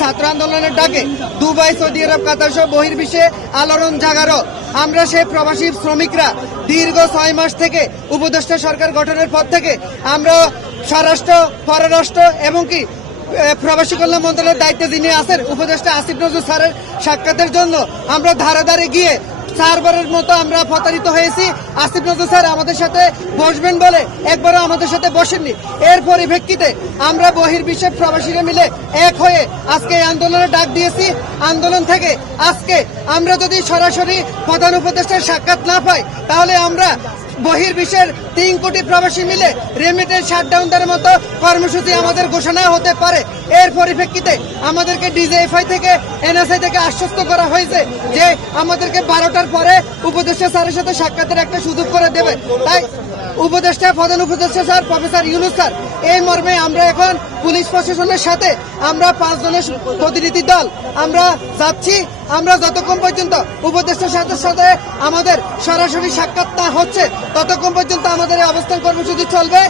ছাত্র আন্দোলনের ডাকে দুবাই, সৌদি আরব, কাতার সহ বহির্বিশ্বে আলোড়ন জাগারো। আমরা সেই প্রবাসী শ্রমিকরা দীর্ঘ 6 মাস থেকে উপদেষ্টা সরকার গঠনের পর থেকে আমরা স্বরাষ্ট্র, পররাষ্ট্র এবং কি প্রবাসী কল্যাণ মন্ত্রণালয়ের দায়িত্বে যিনি আছেন উপদেষ্টা আসিফ নজরুল স্যারের সাক্ষাতের জন্য আমরা ধারে ধারে গিয়ে 4 বারের মতো আমরা প্রতারিত হয়েছি। আসিফ নজরুল স্যার আমাদের সাথে বসবেন বলে একবারও আমাদের সাথে বসেননি। এর পরিপ্রেক্ষিতে আমরা বহির্বিশ্বের প্রবাসীরা মিলে এক হয়ে আজকে এই আন্দোলনে ডাক দিয়েছি। আন্দোলন থেকে আজকে আমরা যদি সরাসরি প্রধান উপদেষ্টার সাক্ষাৎ না পাই তাহলে আমরা বহির্বিশ্বের 3 কোটি প্রবাসী মিলে রেমিটেন্স শাটডাউন দেওয়ার মতো কর্মসূচি আমাদের ঘোষণা হতে পারে। এর পরিপ্রেক্ষিতে আমাদেরকে ডিজিএফআই থেকে, এনএসআই থেকে আশ্বস্ত করা হয়েছে যে আমাদেরকে 12টার পরে উপদেষ্টা স্যারের সাথে সাক্ষাতের একটা সুযোগ করে দেবে। তাই প্রধান উপদেষ্টা স্যার প্রফেসর ইউনূস স্যার এই মর্মে আমরা এখন পুলিশ প্রশাসনের সাথে আমরা 5 জনের প্রতিনিধি দল আমরা যাচ্ছি। আমরা যতক্ষণ পর্যন্ত উপদেষ্টার সাথে আমাদের সরাসরি সাক্ষাৎ না হচ্ছে ততক্ষণ পর্যন্ত আমাদের এই অবস্থান কর্মসূচি চলবে।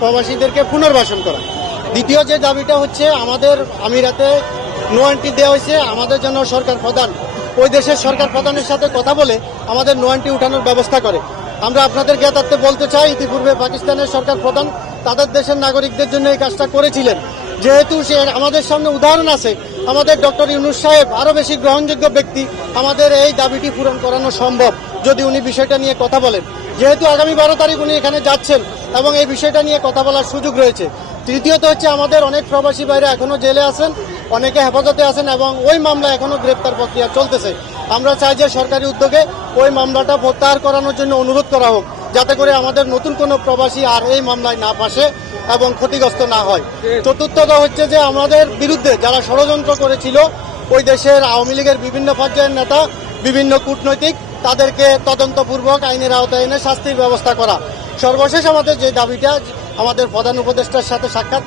প্রবাসীদেরকে পুনর্বাসন করা। দ্বিতীয় যে দাবিটা হচ্ছে আমাদের আমিরাতে নো এন্ট্রি দেওয়া হয়েছে, আমাদের জন্য সরকার প্রধান ওই দেশের সরকার প্রধানের সাথে কথা বলে আমাদের নো এন্ট্রি উঠানোর ব্যবস্থা করে। আমরা আপনাদের জ্ঞাতার্থে বলতে চাই, ইতিপূর্বে পাকিস্তানের সরকার প্রধান তাদের দেশের নাগরিকদের জন্য এই কাজটা করেছিলেন। যেহেতু সে আমাদের সামনে উদাহরণ আছে, আমাদের ডক্টর ইউনূস সাহেব আরো বেশি গ্রহণযোগ্য ব্যক্তি, আমাদের এই দাবিটি পূরণ করানো সম্ভব যদি উনি বিষয়টা নিয়ে কথা বলেন। যেহেতু আগামী 12 তারিখ উনি এখানে যাচ্ছেন এবং এই বিষয়টা নিয়ে কথা বলার সুযোগ রয়েছে। তৃতীয়ত হচ্ছে আমাদের অনেক প্রবাসী ভাইরা এখনো জেলে আছেন, অনেকে হেফাজতে আছেন এবং ওই মামলা এখনো গ্রেপ্তার প্রক্রিয়া চলতেছে। আমরা চাই যে সরকারি উদ্যোগে ওই মামলাটা প্রত্যাহার করানোর জন্য অনুরোধ করা হোক, যাতে করে আমাদের নতুন কোনো প্রবাসী আর এই মামলায় না ফাঁসে এবং ক্ষতিগ্রস্ত না হয়। চতুর্থত হচ্ছে যে আমাদের বিরুদ্ধে যারা ষড়যন্ত্র করেছিল ওই দেশের আওয়ামী লীগের বিভিন্ন পর্যায়ের নেতা, বিভিন্ন কূটনৈতিক, তাদেরকে তদন্তপূর্বক আইনের আওতায় এনে শাস্তির ব্যবস্থা করা। সর্বশেষ আমাদের যে দাবিটা আমাদের প্রধান উপদেষ্টার সাথে সাক্ষাৎ